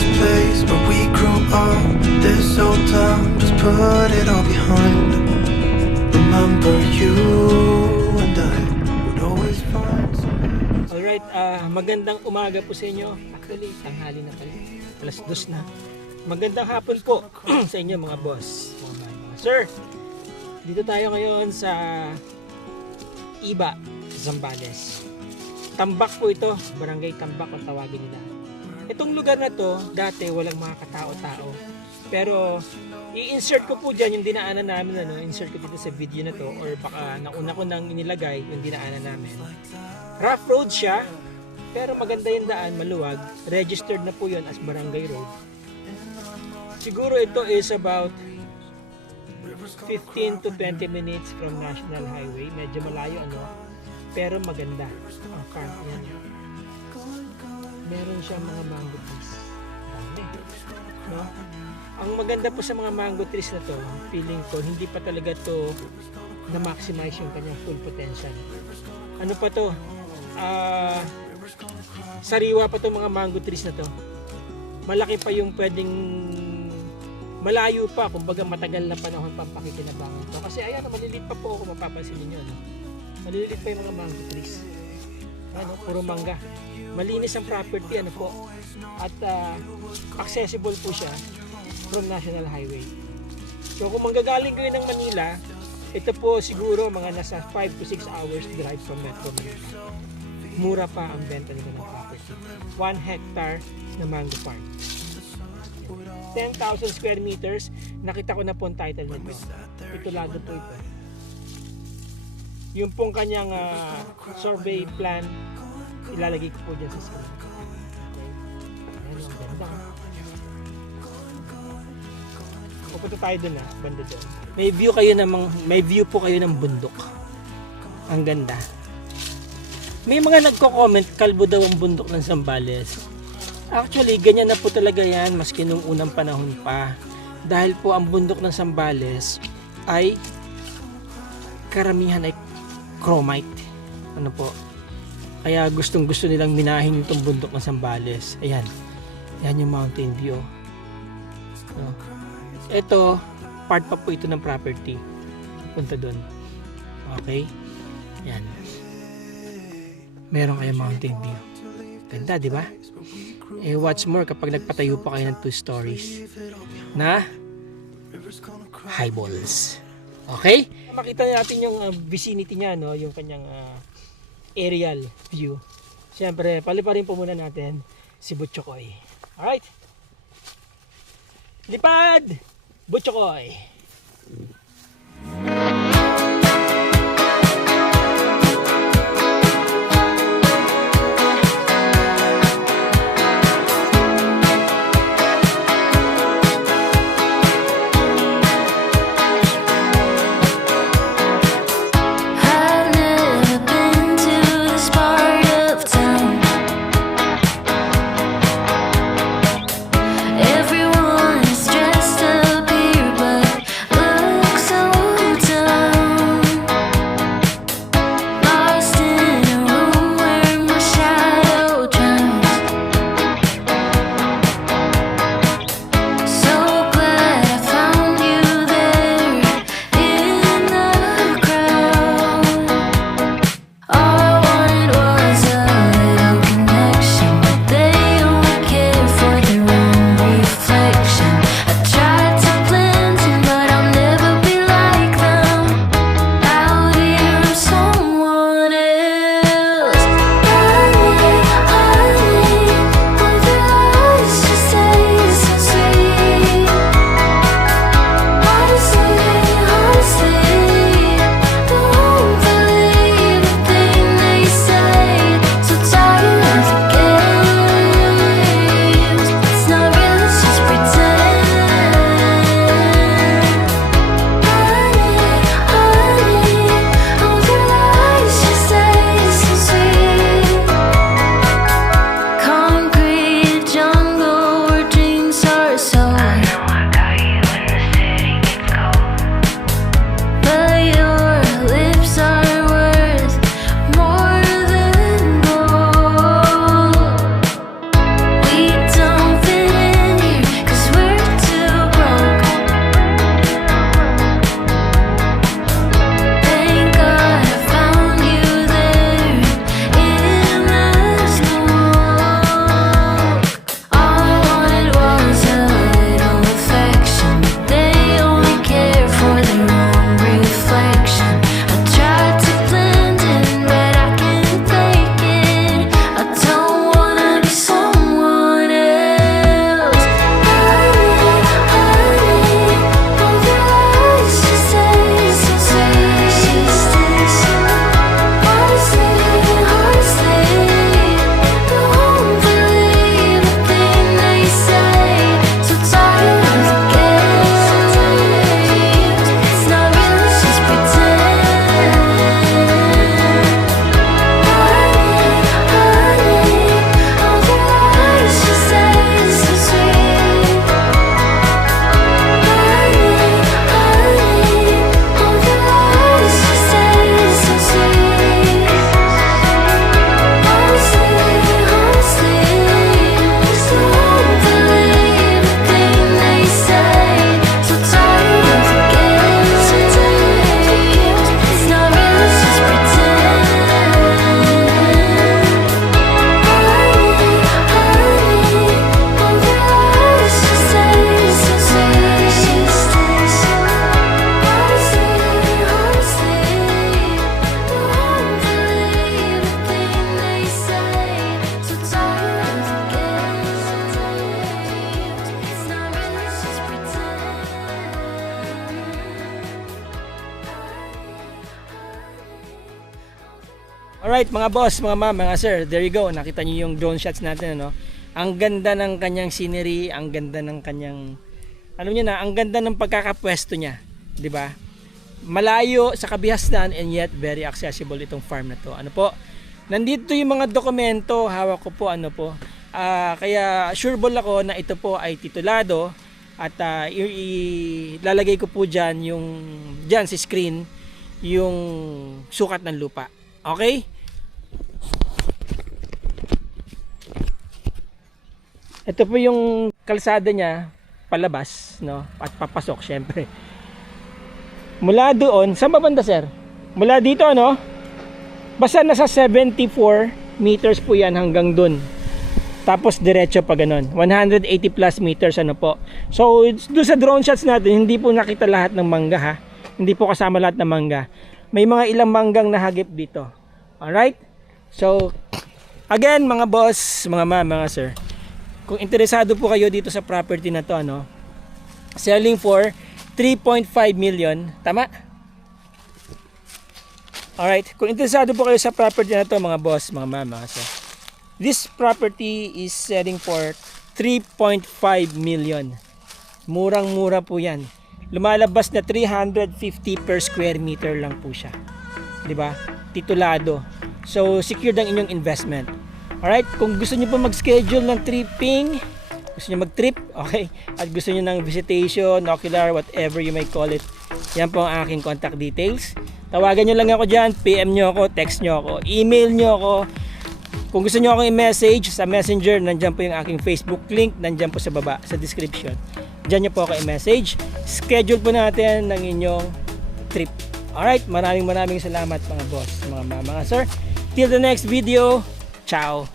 this place where we grew up, this old town, just put it all behind. Remember you and I would always find some... Alright, magandang umaga po sa inyo. Actually, tanghali na pala. Alas 2 na. Magandang hapon po sa inyo mga boss. Sir, dito tayo ngayon sa Iba, Zambales. Tambak po ito, barangay Tambak ang tawagin nila. Itong lugar na to, dati walang mga katao-tao. Pero i-insert ko po dyan yung dinaanan namin, insert ko dito sa video na to, or baka nauna ko nang inilagay yung dinaanan namin. Rough road siya, pero maganda yung daan, maluwag. Registered na po yun as barangay road. Siguro ito is about 15 to 20 minutes from National Highway. Medyo malayo pero maganda ang park niya. Meron siya mga mango trees. Dami. No? Ang maganda po sa mga mango trees na to, feeling ko hindi pa talaga to na-maximize yung kanyang full potential. Ano pa to? Sariwa pa to mga mango trees na to. Malaki pa yung pwedeng malayo pa, kumbaga matagal na panahon pang pakikinabangan to. Kasi ayan, maliliit pa po kung mapapansin niyo, maliliit pa yung mga mango trees. Puro mangga. Malinis ang property, at accessible po siya from National Highway. So kung manggagaling kayo ng Manila, ito po siguro mga nasa 5 to 6 hours drive from Metro Manila. Mura pa ang benta nito ng property. 1 hectare na mango farm. 10,000 square meters. Nakita ko na po ang title nito. Titulado po ito. Yung pong kanyang survey plan, ilalagay ko po dyan sa screen. Okay. Ayan, ang ganda. Pupunta tayo dun banda dyan. May view po kayo ng bundok. Ang ganda. May mga nagko-comment, kalbo daw ang bundok ng Zambales. Actually, ganyan na po talaga yan maski nung unang panahon pa. Dahil po ang bundok ng Zambales ay karamihan ay chromite. Kaya gustong gusto nilang minahin itong bundok ng Zambales. Ayan. Yan yung mountain view. Ito, part pa po ito ng property. Punta doon. Okay? Yan. Meron kayong mountain view. Ganda, di ba? What's more kapag nagpatayo pa kayo ng 2 stories na highballs. Okay? Makita natin yung vicinity niya, yung kanyang aerial view. Siyempre, paliparin po muna natin si Butchokoy. Alright? Lipad! Butchokoy! Alright mga boss, mga ma'am, mga sir, there you go. Nakita niyo yung drone shots natin, ano? Ang ganda ng kanyang scenery, ang ganda ng kanyang, alam niyo na, ang ganda ng pagkakapwesto niya, 'di ba? Malayo sa kabihasnan and yet very accessible itong farm na to. Ano po? Nandito yung mga dokumento, hawak ko po, ano po. Kaya sureball ako na ito po ay titulado at ilalagay ko po diyan sa screen yung sukat ng lupa. Okay? Ito po yung kalsada niya palabas, no? At papasok syempre. Mula doon, saan ba banda, sir? Mula dito, ano? Basta nasa 74 meters po yan hanggang doon. Tapos diretso pa ganun. 180 plus meters, ano po. So, doon sa drone shots natin, hindi po nakita lahat ng mangga, ha? Hindi po kasama lahat ng mangga. May mga ilang manggang nahagip dito. Alright? So, again, mga boss, mga ma'am, mga sir, kung interesado po kayo dito sa property na to, ano, selling for 3.5 million. Tama? Alright. Kung interesado po kayo sa property na to, mga boss, mga ma'am, mga sir, this property is selling for 3.5 million. Murang-mura po yan. Lumalabas na 350 per square meter lang po siya. 'Di ba? Titulado. So, secure ang inyong investment. Alright? Kung gusto niyo po mag-schedule ng tripping, gusto niyo mag-trip, okay? At gusto niyo ng visitation, ocular, whatever you may call it, yan po ang aking contact details. Tawagan niyo lang ako dyan, PM niyo ako, text niyo ako, email niyo ako. Kung gusto niyo akong i-message sa Messenger, nandiyan po yung aking Facebook link, nandiyan po sa baba, sa description. Diyan niyo po ako i-message. Schedule po natin ng inyong trip. Alright, maraming salamat mga boss, mga sir. Till the next video, ciao!